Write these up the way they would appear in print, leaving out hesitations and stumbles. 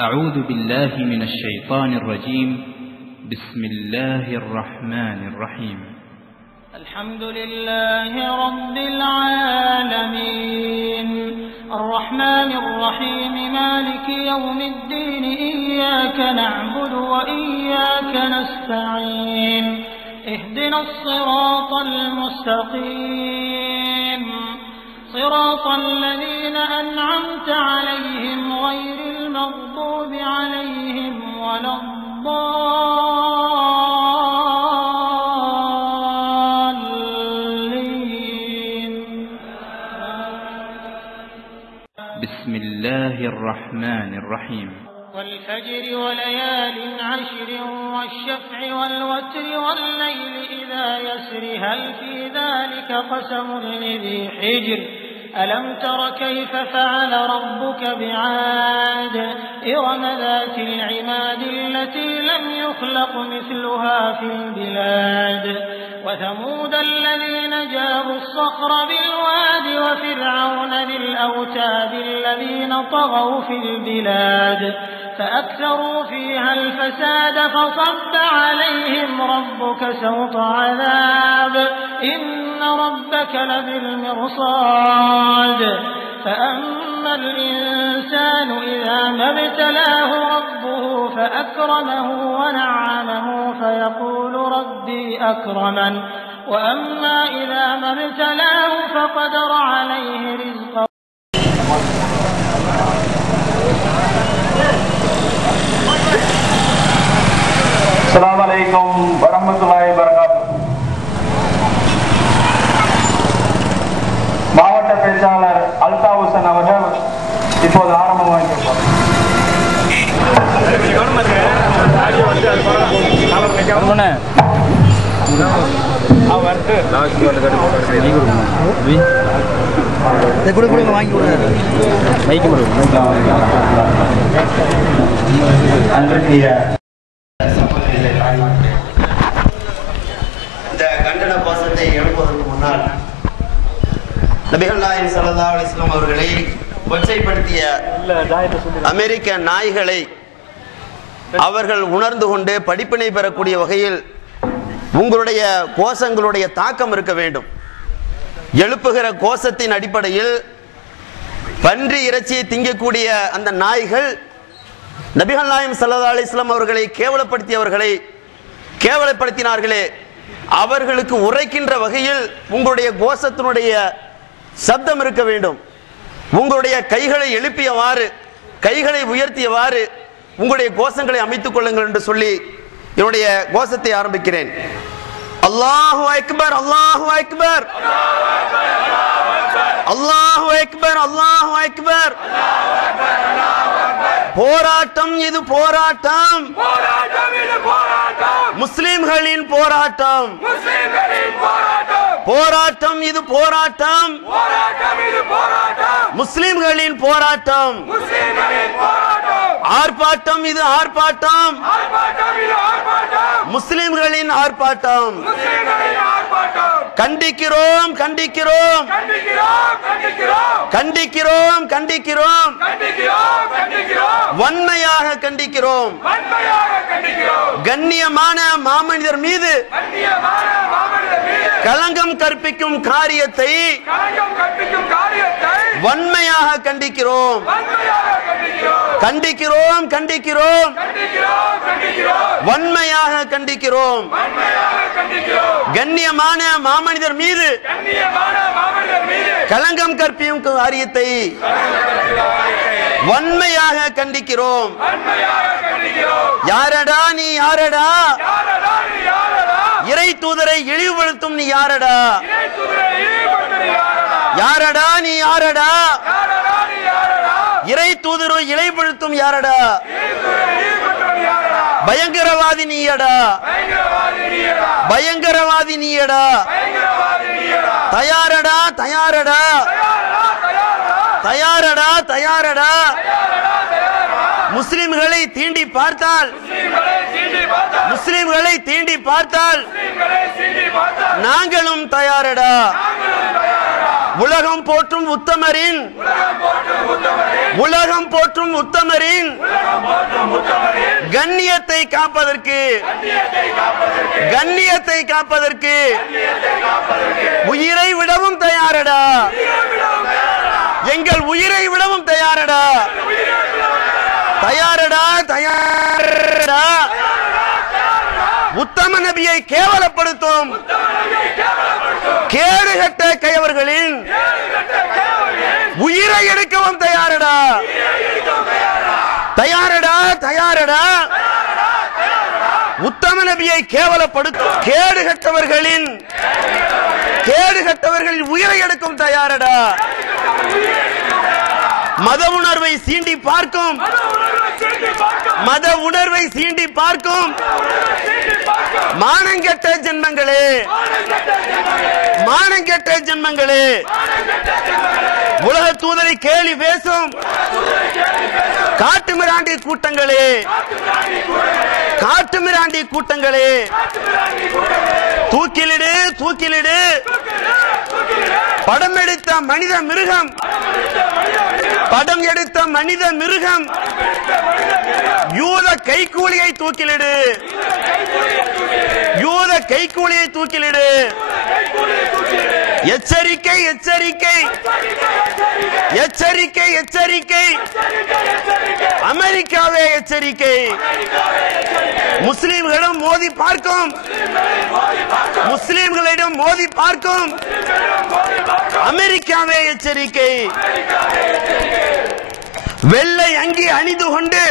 أعوذ بالله من الشيطان الرجيم. بسم الله الرحمن الرحيم. الحمد لله رب العالمين الرحمن الرحيم مالك يوم الدين إياك نعبد وإياك نستعين اهدنا الصراط المستقيم صراط الذين أنعمت عليهم غير المغضوب عليهم ولا الضالين. بسم الله الرحمن الرحيم. والفجر وليال عشر والشفع والوتر والليل إذا يسر هل في ذلك قسم لذي حجر ألم تر كيف فعل ربك بعاد إرم ذات العماد التي لم يخلق مثلها في البلاد وثمود الذين جابوا الصخر بالواد وفرعون ذي الأوتاد الذين طغوا في البلاد فأكثروا فيها الفساد فصب عليهم ربك سوط عذاب إن ربك لبالمرصاد فأما الإنسان إذا ما ابتلاه ربه فأكرمه ونعمه فيقول ربي أكرمن وأما إذا ما ابتلاه فقدر عليه رزقه. அஸ்ஸலாமு அலைக்கும் வரஹ்மத்துல்லாஹி வபரகாத்துஹு. மாவட்ட பேச்சாளர் அல்தாஃப் ஹுசைன் அவர்கள் இப்போது ஆரம்பமாகியிருப்பார். இந்த கண்டன கோஷத்தை எழுப்புவதற்கு முன்னால் நபிகள் நாயகம் ஸல்லல்லாஹு அலைஹி வஸல்லம் அவர்களை கொச்சைப்படுத்திய அமெரிக்க நாய்களை அவர்கள் உணர்ந்து கொண்டு படிப்பினை பெறக்கூடிய வகையில் உங்களுடைய கோஷங்களுடைய தாக்கம் இருக்க வேண்டும். எழுப்புகிற கோஷத்தின் அடிப்படையில் பன்றி இறைச்சியை திங்கக்கூடிய அந்த நாய்கள் நபிகள் நாயகம் ஸல்லல்லாஹு அலைஹி வஸல்லம் அவர்களை கேவலப்படுத்தினார்களே, அவர்களுக்கு உரைக்கின்ற வகையில் உங்களுடைய கோஷத்தினுடைய சப்தம் இருக்க வேண்டும். உங்களுடைய கைகளை எழுப்பியவாறு, கைகளை உயர்த்தியவாறு உங்களுடைய கோஷங்களை அமைத்துக் கொள்ளுங்கள் என்று சொல்லி என்னுடைய கோஷத்தை ஆரம்பிக்கிறேன். அல்லாஹு அக்பர், அல்லாஹு அக்பர், அல்லாஹு அக்பர், அல்லாஹு அக்பர். போராட்டம் இது போராட்டம், முஸ்லிம்களின் போராட்டம், போராட்டம் இது போராட்டம், முஸ்லிம்களின் போராட்டம், ஆர்ப்பாட்டம் இது ஆர்ப்பாட்டம், முஸ்லிம்களின் ஆர்ப்பாட்டம். கண்டிக்கிறோம் கண்டிக்கிறோம் கண்டிக்கிறோம் கண்டிக்கிறோம் வன்மையாக கண்டிக்கிறோம். கண்ணியமான மாமனிதர் மீது களங்கம் கற்பிக்கும் காரியத்தை வன்மையாக கண்டிக்கிறோம் கண்டிக்கிறோம் கண்டிக்கிறோம் வன்மையாக கண்டிக்கிறோம். கண்ணியமான மாமனிதர் மீது களங்கம் கற்பிக்கும் காரியத்தை வன்மையாக கண்டிக்கிறோம். யாரடா நீ யாரடா, இறை தூதரை இழிவுபடுத்தும் நீ யாரடா, யாரடா நீ யாரடா, இறை தூதரை இழிவுபடுத்தும் யாரடா, பயங்கரவாதி நீயடா, பயங்கரவாதி நீயடா. தயாரடா தயாரடா தயாரடா தயாரடா. முஸ்லிம்களை தீண்டி பார்த்தால், முஸ்லிம்களை தீண்டி பார்த்தால் நாங்களும் தயாரடா. உலகம் போற்றும் உத்தமரின் கண்ணியத்தை காப்பதற்கு உயிரை விடவும் தயாரடா, எங்கள் உயிரை விடவும் தயாரடா, உத்தம நபியை கேவலப்படுத்தும் கேடுகட்ட கயவர்களின் உயிரை எடுக்கவும் தயாரடா. உத்தம நபியை கேவலப்படுத்தும் கேடுகட்டவர்களின் உயிரை எடுக்கும் தயாரடா. மத உணர்வை சீண்டி பார்க்கும் மானங்கெட்ட ஜென்மங்களே, உலக தூதரை கேலி பேசும் காட்டுமிராண்டி கூட்டங்களே, தூக்கிலிடு படம் எடுத்த மனித மிருகம் யூத கைக்கூலியை தூக்கிலிடு. எச்சரிக்கை அமெரிக்காவே எச்சரிக்கை. முஸ்லிம்களிடம் மோதி பார்க்கும் அமெரிக்காவே எச்சரிக்கை. வெள்ளை அங்கி அணிந்து கொண்டு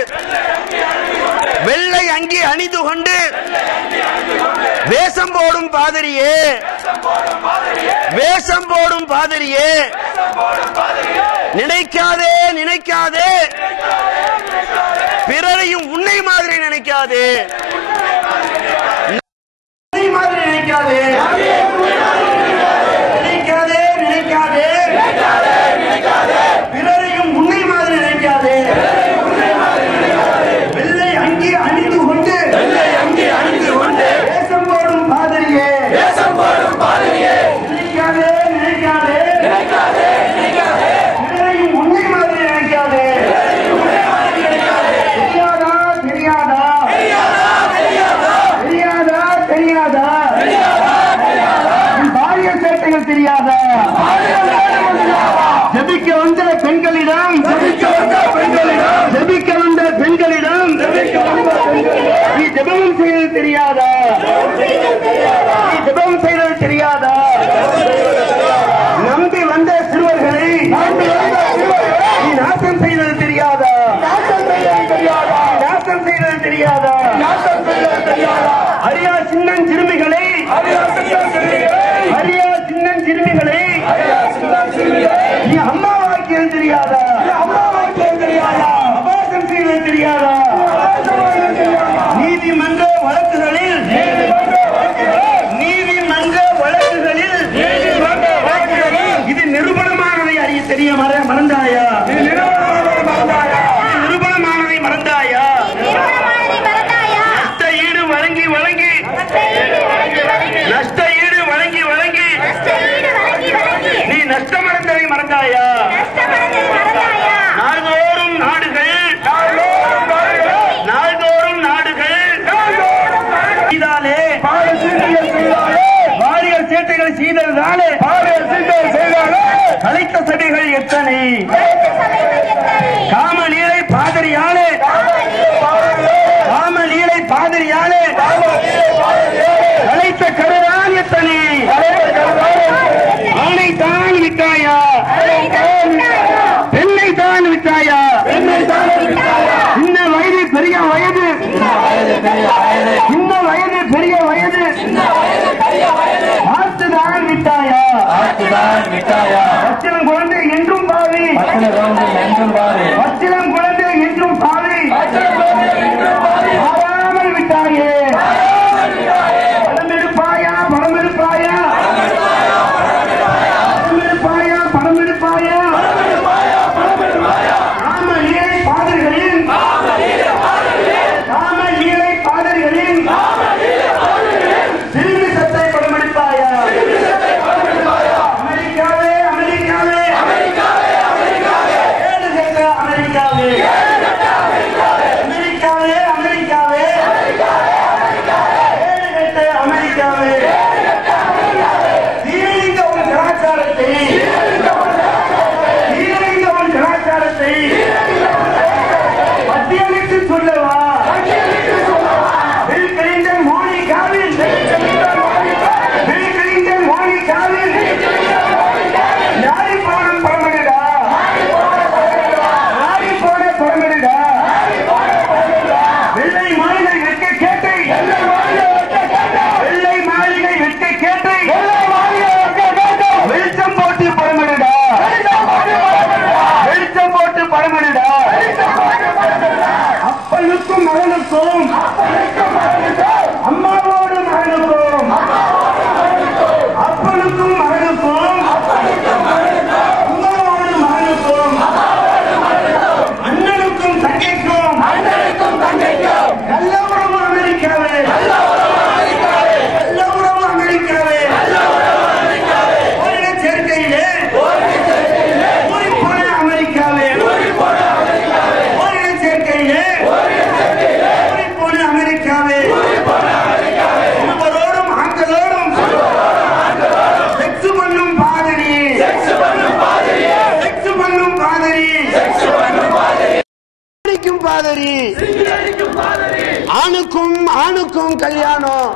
வேஷம் போடும் பாதிரியே, நினைக்காதே பிறரையும் உன்னை மாதிரி நினைக்காதே, பிறரையும் உன்னை மாதிரி நினைக்காதே. வெள்ளை அங்கி அணிந்து கொண்டு வேஷம் போடும் பாதிரியே, நினைக்காதே பிறரையும் உன்னை மாதிரி நினைக்காதே. தெரியாதா பாலியல் சேட்டைகள் தெரியாதா? ஜெபிக்க வந்த பெண்களிடம் நீ ஜெபம் செய்தது தெரியாதா? நம்பி வந்த சிறுவர்களை நீ நாசம் செய்தது தெரியாதா? அரியா சின்னஞ்சிறுமிகளை நீ அம்மாவாக்கியது தெரியாதா? அபாசம் செய்வது தெரியாதா? நீதிமன்ற வழக்குகளில் இது நிரூபணமானதை அறிய தெரிய மறந்தாயா? நிரூபணமானதை மறந்தாயா? நஷ்ட ஈடு வழங்கி நீ நஷ்டமடைந்ததை மறந்தாயா? நாள்தோறும் நாடுகள் வாரியர் சேட்டைகளை செய்ததாலே கலைத்த சபைகள் எத்தனை காமலீலை பாதிரியாலே கலைத்த கருதான் எத்தனை ஆணை தான் விட்டாயா? பெண்ணை தான் விட்டாயா? இந்த வயது பெரிய வயது பார்த்துதான் விட்டாயா? பச்சிலம் குழந்தை என்றும் பாவி ஆறாமல் விட்டாயே. பணம் எடுப்பாயா? காமலீலை பாதர்களின் சிறுமி சத்தை படம் எடுப்பாயா? அமெரிக்காவே மகனுக்கும் அம்மாவோடு மகனுக்கும் அப்பனுக்கும் மகனுக்கும் அம்மாவோடு மகனுக்கும் அண்ணனுக்கும் தங்கைக்கும் நல்ல உறவு அமெரிக்காவே, நல்ல உறவு அமெரிக்காவே. ஓரின சேர்க்கையிலே ஊறிப்போன அமெரிக்காவே, ஓரின சேர்க்கையிலே ஊறிப்போன அமெரிக்காவே. இருவரோடும் ஆண்களோடும் செக்ஸ் பண்ணும் பாதிரி, செக்ஸ் பண்ணும் பாதிரி, ஆணுக்கும் கல்யாணம்,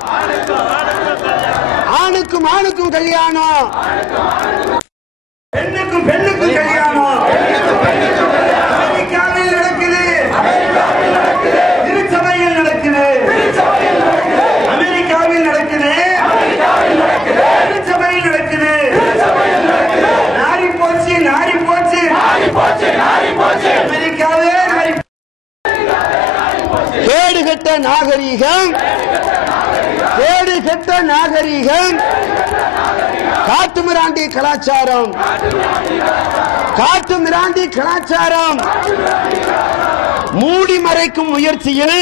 ஆணுக்கும் கல்யாணம், பெண்ணுக்கும் கல்யாணம். அமெரிக்காவில் நடக்குது, திருச்சபையில் நடக்குது, அமெரிக்காவில் நடக்குது, திருச்சபையில் நடக்குது. நாரி போச்சு அமெரிக்காவே கேடுகெட்ட நாகரீகம், காட்டுமிராண்டி கலாச்சாரம், மூடி மறைக்கும் முயற்சியில்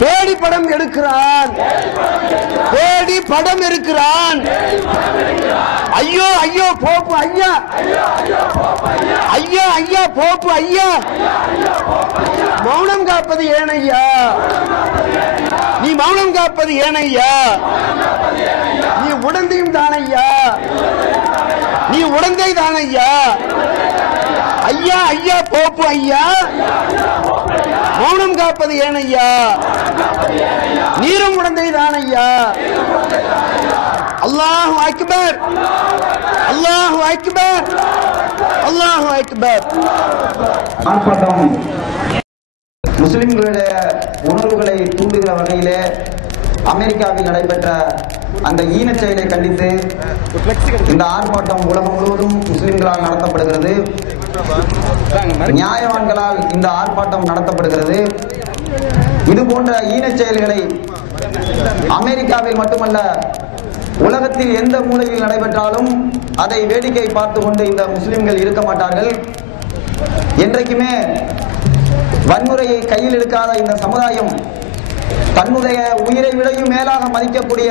பேடி படம் எடுக்கிறான். ஐயோ போப்பு ஐயா, போப்பு ஐயா, மௌனம் காப்பது ஏனையா, நீ மௌனம் காப்பது ஏனையா, நீ உடந்தையும் தானையா, நீ உடந்தை தானையா. ஐயா போப்பு ஐயா, மௌனம் காப்பது ஏனையா, நீரும் உடந்தை தானையா. அல்லாஹு அக்பர், அல்லாஹு அக்பர், அல்லாஹு அக்பர். ஆர்ப்பாட்டம் முஸ்லிம்களுடைய உணர்வுகளை தூண்டுகிற வகையிலே அமெரிக்காவில் நடைபெற்ற அந்த ஈனச் செயலை கண்டித்து இந்த ஆர்ப்பாட்டம் உலகம் முழுவதும் முஸ்லிம்களால் நடத்தப்படுகிறது. நியாயவான்களால் இந்த ஆர்ப்பாட்டம் நடத்தப்படுகிறது. இது போன்ற ஈனச் செயல்களை அமெரிக்காவில் மட்டுமல்ல, உலகத்தில் எந்த மூலையில் நடைபெற்றாலும் அதை வேடிக்கை பார்த்து கொண்டு இந்த முஸ்லிம்கள் இருக்க மாட்டார்கள். என்றைக்குமே வன்முறையை கையில் எடுக்காத இந்த சமுதாயம் தன்னுடைய உயிரை விடையும் மேலாக மதிக்கக்கூடிய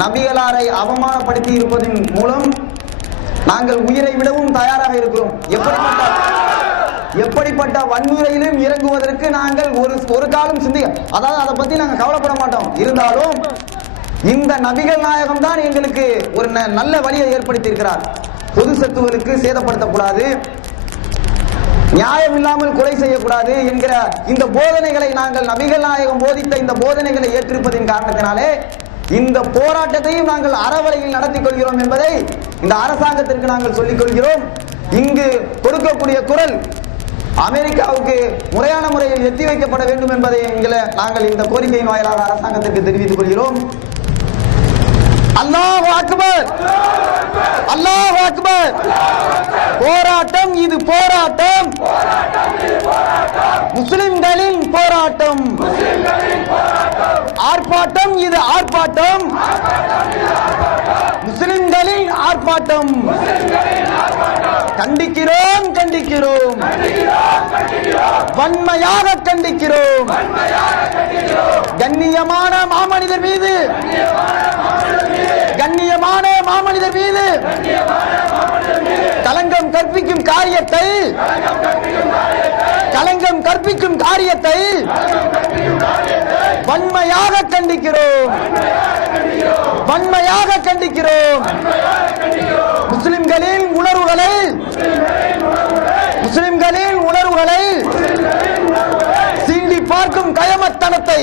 நபிகளாரை அவமானப்படுத்தி இருப்பதன் மூலம் நாங்கள் உயிரை விடவும் தயாராக இருக்கிறோம். எப்படிப்பட்ட வன்முறையிலும் இறங்குவதற்கு நாங்கள் ஒரு காலம் அதாவது அதை பத்தி நாங்கள் கவலைப்பட மாட்டோம். இருந்தாலும் இந்த நபிகள் நாயகம் தான் எங்களுக்கு ஒரு நல்ல வழியை ஏற்படுத்தி இருக்கிறார். பொது சொத்துகளுக்கு சேதப்படுத்தக்கூடாது, நியாயம் இல்லாமல் கொலை செய்யக்கூடாது என்கிற இந்த போதனைகளை நாங்கள் நபிகள் நாயகம் போதித்த இந்த போதனைகளை ஏற்றிருப்பதின் காரணத்தினாலே இந்த போராட்டத்தையும் நாங்கள் அறவழியில் நடத்தி கொள்கிறோம் என்பதை இந்த அரசாங்கத்திற்கு நாங்கள் சொல்லிக் கொள்கிறோம். இங்கு கொடுக்கக்கூடிய குரல் அமெரிக்காவுக்கு முறையான முறையில் எத்தி வைக்கப்பட வேண்டும் என்பதை நாங்கள் இந்த கோரிக்கையின் வாயிலாக அரசாங்கத்திற்கு தெரிவித்துக் கொள்கிறோம். அல்லாஹு அக்பர், அல்லாஹு அக்பர். போராட்டம், இது போராட்டம், முஸ்லிம்களின் போராட்டம். ஆர்ப்பாட்டம், இது ஆர்ப்பாட்டம், முஸ்லிம்களின் ஆர்ப்பாட்டம். கண்டிக்கிறோம், கண்டிக்கிறோம், வன்மையாக கண்டிக்கிறோம். கண்ணியமான மாமனிதர் மீது, கண்ணியமான மாமனிதர் மீது களங்கம் கற்பிக்கும் காரியத்தை, களங்கம் கற்பிக்கும் காரியத்தை வன்மையாக கண்டிக்கிறோம், வன்மையாக கண்டிக்கிறோம். முஸ்லிம்களின் உணர்வுகளை, முஸ்லிம்களின் உணர்வுகளை சீண்டி பார்க்கும் கயமத்தனத்தை,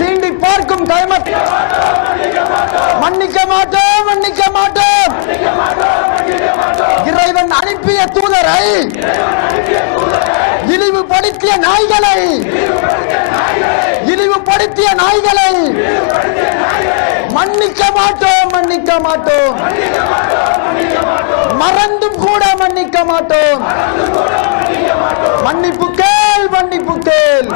சீண்டி பார்க்கும் கயமத் மன்னிக்க மாட்டோம், மன்னிக்க மாட்டோம். இறைவன் அனுப்பிய தூதரை இழிவுபடுத்திய நாய்களை, இழிவுபடுத்திய நாய்களை மன்னிக்க மாட்டோம், மன்னிக்க மாட்டோம். மறந்தும் கூட மன்னிக்க மாட்டோம். மன்னிப்பு கேள், மன்னிப்பு கேள்,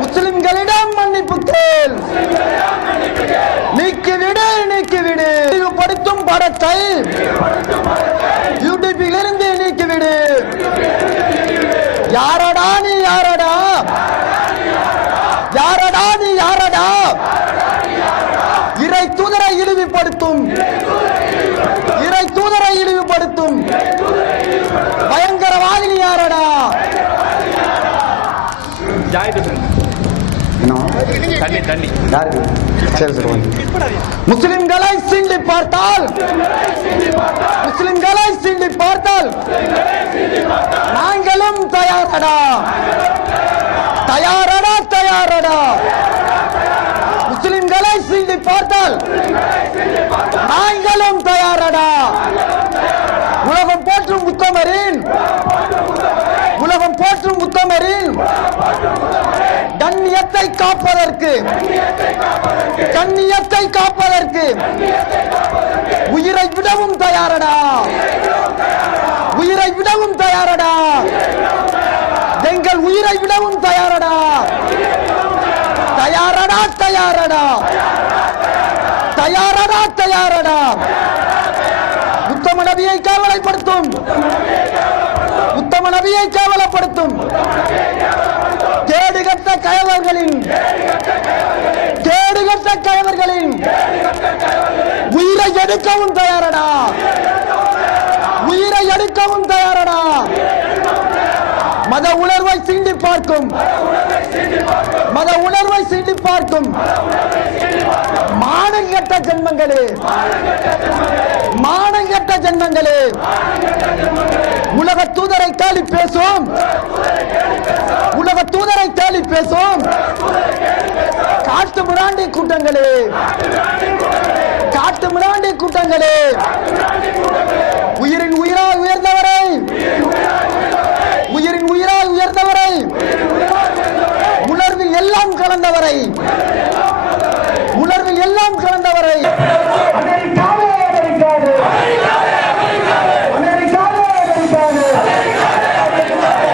முஸ்லிம்களிடம் மன்னிப்பு கேள், நீக்கிவிடு, நீக்கிவிடு, இழிவுபடுத்தும் படத்தை யூடியூபில் இருந்து நீக்கிவிடு. யாரடா நீ, யாரடா, யாரடா நீ, யாரடா, இறை தூதரை இழிவுபடுத்தும், இறை தூதரை இழிவுபடுத்தும் பயங்கரவாதி நீ யாரடா? முஸ்லிம்களை சீண்டி பார்த்தால், முஸ்லிம்களை சீண்டி பார்த்தால் நாங்களும் தயாரடா, தயாரடா, தயாரடா. முஸ்லிம்களை சீண்டி பார்த்தால் நாங்களும் தயாரடா. உலகம் போற்றும் உத்தமரின், உலகம் போற்றும் உத்தமரின் கண்ணியத்தை காப்பதற்கு, கண்ணியத்தை காப்பதற்கு உயிரை விடவும் தயாரடா, உயிரை விடவும் தயாரடா, எங்கள் உயிரை விடவும் தயாரடா, தயாரடா, தயாரடா, தயாரடா, தயாரடா. உத்தம நபியை கேவலப்படுத்தும், உத்தம நபியை கேவலப்படுத்தும் கேடுகட்ட கயவர்களின், கேடுகட்ட கயவர்களின் உயிரை எடுக்கவும் தயாரடா, உயிரை எடுக்கவும் தயாரடா. மத உணர்வை சீண்டி பார்க்கும், மத உணர்வை சீண்டி பார்க்கும் மானங்கெட்ட ஜென்மங்களே, மானங்கெட்ட ஜென்மங்களே. உலக தூதரை கேலி பேசும், உலக தூதரை கேலி பேசும் காட்டு மிராண்டி கூட்டங்களே, காட்டு மிராண்டி கூட்டங்களே. உயிரின் உயிரால் உயர்ந்தவரை, உயிரின் உயிரால் உயர்ந்தவரை, உணர்வில் எல்லாம் கலந்தவரை, உணர்வில் எல்லாம் கலந்தவரை அமெரிக்காவே, அமெரிக்காவே, அமெரிக்காவே, அமெரிக்காவே.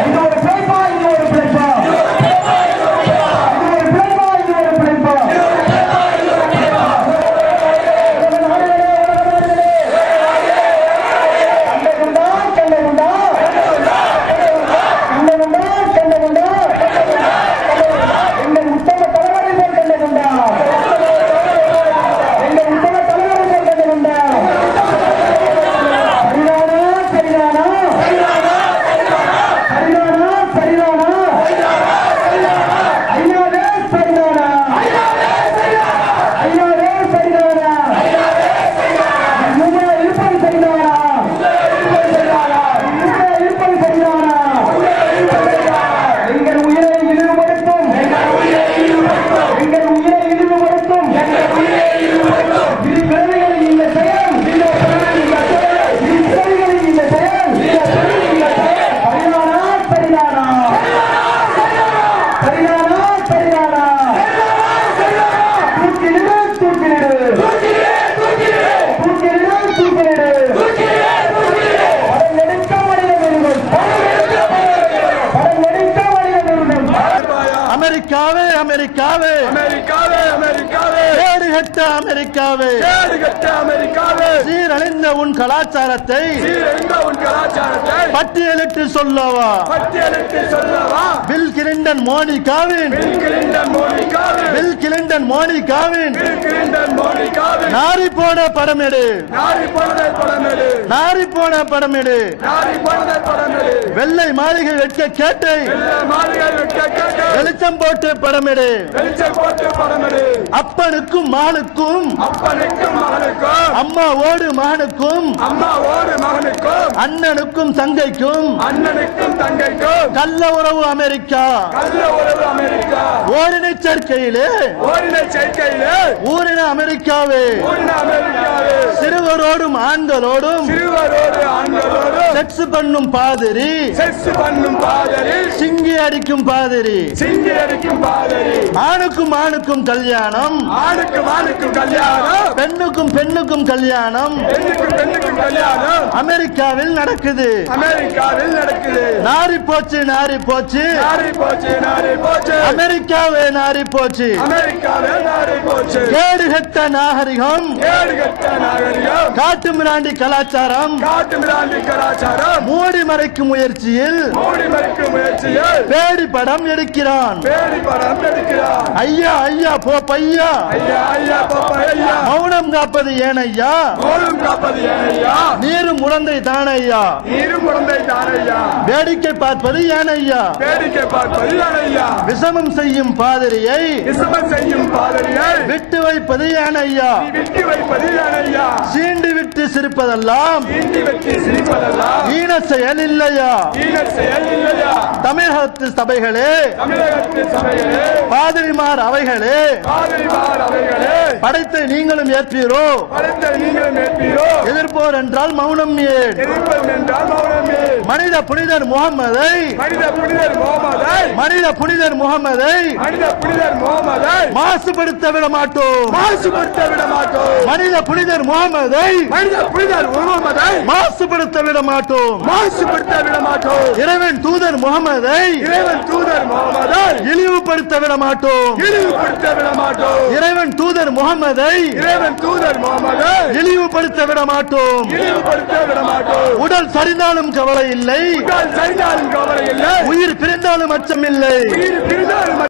இது ஒரு பிழைப்பா, இது ஒரு பிழைப்பா, இது ஒரு பிழைப்பா, இது ஒரு பிழைப்பா. அமெரிக்காவே, அமெரிக்காவே, அமெரிக்காவே, அமெரிக்காவே, கேடுகட்ட அமெரிக்காவே, கேடுகட்ட அமெரிக்காவே, சீரழிந்த உன் கலாச்சாரத்தை, சீரழிந்த உன் கலாச்சாரத்தை பட்டியலிட்டு சொல்லவா, பட்டியலிட்டு சொல்லவா. பில் கிளின்டன் மோனிகாவின், பில் கிளின்டன் மோனிகாவின், பில் கிளின்டன் மோனிகாவின் பில் கிளின்டன் மோனிகாவின் நாரி போன படமெடு, நாரி போனதை படமெடு, நாரி போன படமெடு, நாரி போனதை படமெடு, வெள்ளை மாளிகை வெட்க கேட்டை வெள்ளை மாளிகை வெட்க கேட்டு வெளிச்சம் போட்டு படமெடு, வெளிச்சம் போட்டு படமெடு. அப்பனுக்கும் மகனுக்கும், அப்பனுக்கும் மகனுக்கும், அம்மாவோடு மகனுக்கும், அம்மாவோடு மகனுக்கும், அண்ணனுக்கும் தங்கைக்கும், அண்ணனுக்கும் தங்கைக்கும் கள்ள உறவு அமெரிக்கா, கள்ள உறவு அமெரிக்கா, ஓரினை சேர்க்கையிலே ஓரினை சேர்க்கையிலே ஊரின அமெரிக்காவே, ஊரின அமெரிக்காவே, சிறுவரோடும் ஆண்களோடும் சிறுவரோடு ஆண்களோடு செக்ஸ் பண்ணும் பாதிரி, செக்ஸ் பண்ணும் பாதிரி, சிங்கி அடிக்கும் பாதிரி, சிங்கி அடிக்கும் பாதிரி, ஆணுக்கும் ஆணுக்கும் கல்யாணம், ஆணுக்கும் ஆணுக்கும் கல்யாணம், பெண்ணுக்கும் பெண்ணுக்கும் கல்யாணம், பெண்ணுக்கும் பெண்ணுக்கும் கல்யாணம் அமெரிக்காவில் நடக்குது, அமெரிக்காவில் நடக்குது. நாரி போச்சு நாரி போச்சு, நாரி போச்சு நாரி போச்சு, அமெரிக்காவே நாரி போச்சு, அமெரிக்காவே நாரி போச்சு. கேடுகட்ட நாகரிகம், கேடுகட்ட நாகரிகம், காட்டு மிராண்டி கலாச்சாரம், காட்டு மிராண்டி கலாச்சாரம், மூடி மறைக்கும் முயற்சியில் மூடி மறைக்கும் முயற்சியில் பேடி படம் எடுக்கிறான். பேடி படம் எடுக்கிறான். ஐயா ஐயா போ பையா, ஐயா ஐயா பாப்பா ஐயா, மௌனம் காப்பது ஏன் ஐயா, மௌனம் காப்பது ஏன் ஐயா, நீரும் முழந்தை தானையா, நீரும் குழந்தை தானையா, வேடிக்கை பார்ப்பது ஏன் ஐயா, வேடிக்கை பார்ப்பது ஏன் ஐயா, விஷமம் செய்யும் பாதிரியை விசமம் செய்யும் பாதிரியை விட்டு வைப்பது ஏன் ஐயா, விட்டு வைப்பது ஏன் ஐயா, சீண்டு விட்டு சிரிப்பதெல்லாம் ஈண்டி வெட்டி சிரிப்பதெல்லாம் ஈன செயல் இல்லையா, ஈன செயல் இல்லையா. தமிழகத்து சபைகளே, தமிழகத்து சபைகளே, பாதிரிமார் அவைகளே, பாதிரிமார் அவைகளே, படைத்தை நீங்களும் ஏற்பீரோ, படைத்த நீங்களும் ஏற்பீரோ, எதிர்ப்போர் என்றால் மௌனம் ஏன், எதிர்ப்பது என்றால் மௌனமே. மனித புனிதர் முகம்மதை, மனித புனிதர் முகமதை, மனித புனிதர் முகம்மதை மனித புனிதர் முகமதை மாசுபடுத்த விட மாட்டோம், மாசுபடுத்த விட மாட்டோம். மனித புனிதர் முகம்மதை மனித புனிதர் முகமதை மாசுபடுத்த விட மாட்டோம், மாசுபடுத்த விட மாட்டோம். இறைவன் தூதர் முகம்மதை இறைவன் தூதர் முகமதை இழிவுபடுத்த விட மாட்டோம், இழிவுபடுத்த விட மாட்டோம். இறைவன் தூதர் முகம்மதை இறைவன் தூதர் முகமதை இழிவுபடுத்த விட மாட்டோம். இழிவுபடுத்த விட மாட்டோம். உடல் சரிந்தாலும் கவலை இல்லை, உடல் சரிந்தாலும் கவலை இல்லை, உயிர் பிரிந்தாலும் அச்சம் இல்லை. உயிர் பிரிந்தாலும்